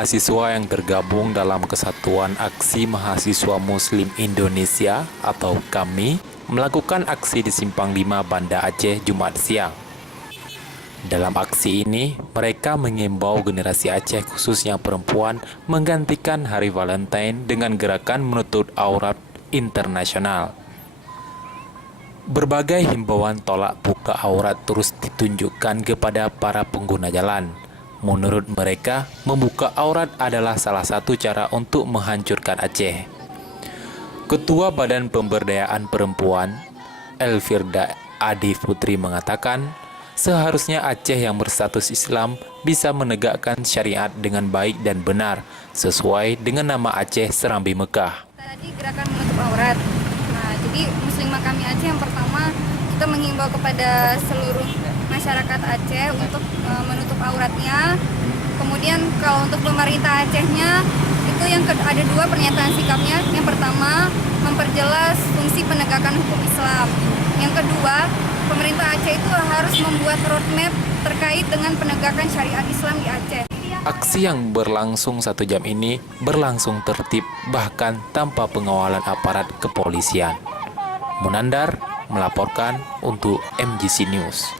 mahasiswa yang tergabung dalam Kesatuan Aksi Mahasiswa Muslim Indonesia atau KAMI melakukan aksi di Simpang 5 Banda Aceh Jumat siang. Dalam aksi ini, mereka mengimbau generasi Aceh khususnya perempuan menggantikan Hari Valentine dengan gerakan menutup aurat internasional. Berbagai himbauan tolak buka aurat terus ditunjukkan kepada para pengguna jalan. Menurut mereka, membuka aurat adalah salah satu cara untuk menghancurkan Aceh. Ketua Badan Pemberdayaan Perempuan, Elfirda Adi Putri mengatakan, seharusnya Aceh yang berstatus Islam bisa menegakkan syariat dengan baik dan benar, sesuai dengan nama Aceh Serambi Mekah. Tadi gerakan menutup aurat. Nah, jadi muslimah kami Aceh yang pertama, kita menghimbau kepada seluruh masyarakat Aceh untuk menutup auratnya. Kemudian kalau untuk pemerintah Acehnya itu ada dua pernyataan sikapnya. Yang pertama, memperjelas fungsi penegakan hukum Islam. Yang kedua, pemerintah Aceh itu harus membuat roadmap terkait dengan penegakan syariat Islam di Aceh. Aksi yang berlangsung 1 jam ini berlangsung tertib bahkan tanpa pengawalan aparat kepolisian. Munandar melaporkan untuk MGC News.